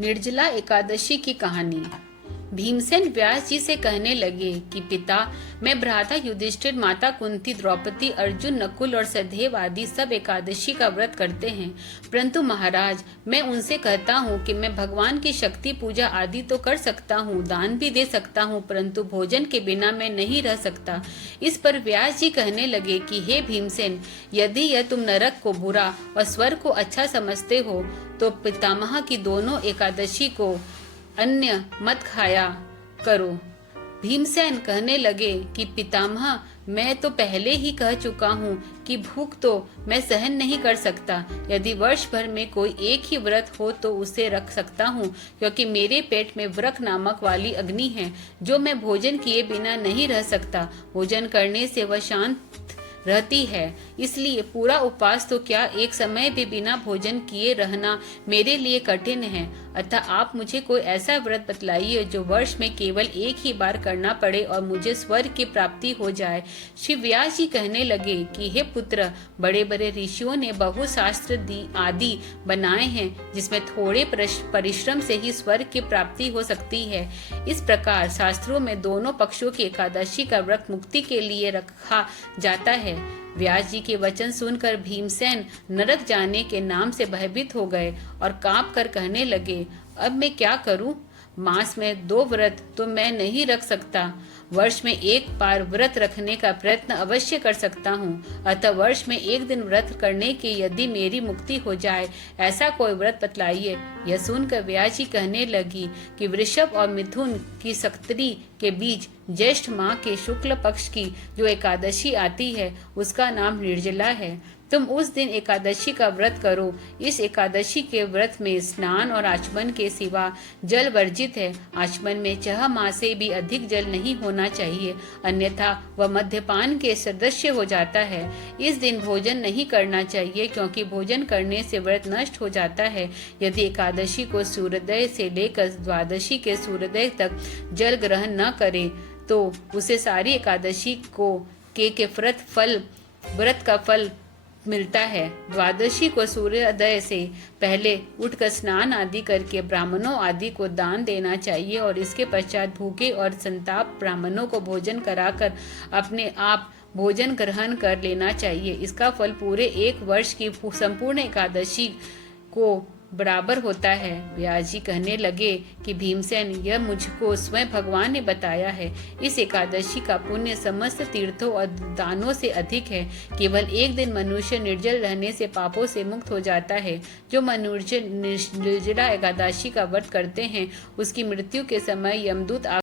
निर्जला एकादशी की कहानी। भीमसेन व्यास जी से कहने लगे कि पिता, मैं भ्राता युधिष्ठिर, माता कुंती, द्रौपदी, अर्जुन, नकुल और सहदेव आदि सब एकादशी का व्रत करते हैं, परंतु महाराज, मैं उनसे कहता हूँ कि मैं भगवान की शक्ति पूजा आदि तो कर सकता हूँ, दान भी दे सकता हूँ, परंतु भोजन के बिना मैं नहीं रह सकता। इस पर व्यास जी कहने लगे कि हे भीमसेन, यदि यह तुम नरक को बुरा और स्वर्ग को अच्छा समझते हो तो पितामह की दोनों एकादशी को अन्य मत खाया करो। भीमसेन कहने लगे कि पितामह, मैं तो पहले ही कह चुका हूँ कि भूख तो मैं सहन नहीं कर सकता। यदि वर्ष भर में कोई एक ही व्रत हो तो उसे रख सकता हूँ, क्योंकि मेरे पेट में व्रक नामक वाली अग्नि है जो मैं भोजन किए बिना नहीं रह सकता। भोजन करने से वह शांत रहती है, इसलिए पूरा उपवास तो क्या, एक समय भी बिना भोजन किए रहना मेरे लिए कठिन है। अतः आप मुझे कोई ऐसा व्रत बतलाइए जो वर्ष में केवल एक ही बार करना पड़े और मुझे स्वर्ग की प्राप्ति हो जाए। श्री व्यास जी कहने लगे कि हे पुत्र, बड़े बड़े ऋषियों ने बहु शास्त्र आदि बनाए हैं जिसमें थोड़े परिश्रम से ही स्वर्ग की प्राप्ति हो सकती है। इस प्रकार शास्त्रों में दोनों पक्षों की एकादशी का व्रत मुक्ति के लिए रखा जाता है। व्यास जी के वचन सुनकर भीमसेन नरक जाने के नाम से भयभीत हो गए और कांप कर कहने लगे, अब मैं क्या करूं? मास में 2 व्रत तो मैं नहीं रख सकता, वर्ष में एक बार व्रत रखने का प्रयत्न अवश्य कर सकता हूँ। अतः वर्ष में एक दिन व्रत करने की यदि मेरी मुक्ति हो जाए, ऐसा कोई व्रत बतलाइए। यह सुनकर व्यास जी कहने लगी कि वृषभ और मिथुन की सक्तरी के बीच ज्येष्ठ माह के शुक्ल पक्ष की जो एकादशी आती है उसका नाम निर्जला है। तुम उस दिन एकादशी का व्रत करो। इस एकादशी के व्रत में स्नान और आचमन के सिवा जल वर्जित है। आचमन में 6 माह से भी अधिक जल नहीं होना चाहिए, अन्यथा वह मद्यपान के सदृश हो जाता है। इस दिन भोजन नहीं करना चाहिए, क्योंकि भोजन करने से व्रत नष्ट हो जाता है। यदि एकादशी को सूर्योदय से लेकर द्वादशी के सूर्योदय तक जल ग्रहण न करे तो उसे सारी एकादशी को के व्रत का फल मिलता है। द्वादशी को सूर्योदय से पहले उठकर स्नान आदि करके ब्राह्मणों आदि को दान देना चाहिए और इसके पश्चात भूखे और संताप ब्राह्मणों को भोजन कराकर अपने आप भोजन ग्रहण कर लेना चाहिए। इसका फल पूरे 1 वर्ष की संपूर्ण एकादशी को बराबर होता है। व्यास जी कहने लगे कि भीमसेन, यह मुझको स्वयं भगवान ने बताया है। इस एकादशी का पुण्य समस्त तीर्थों और दानों से अधिक है। केवल एक दिन मनुष्य निर्जल रहने से पापों से मुक्त हो जाता है। जो मनुष्य निर्जला एकादशी का व्रत करते हैं उसकी मृत्यु के समय यमदूत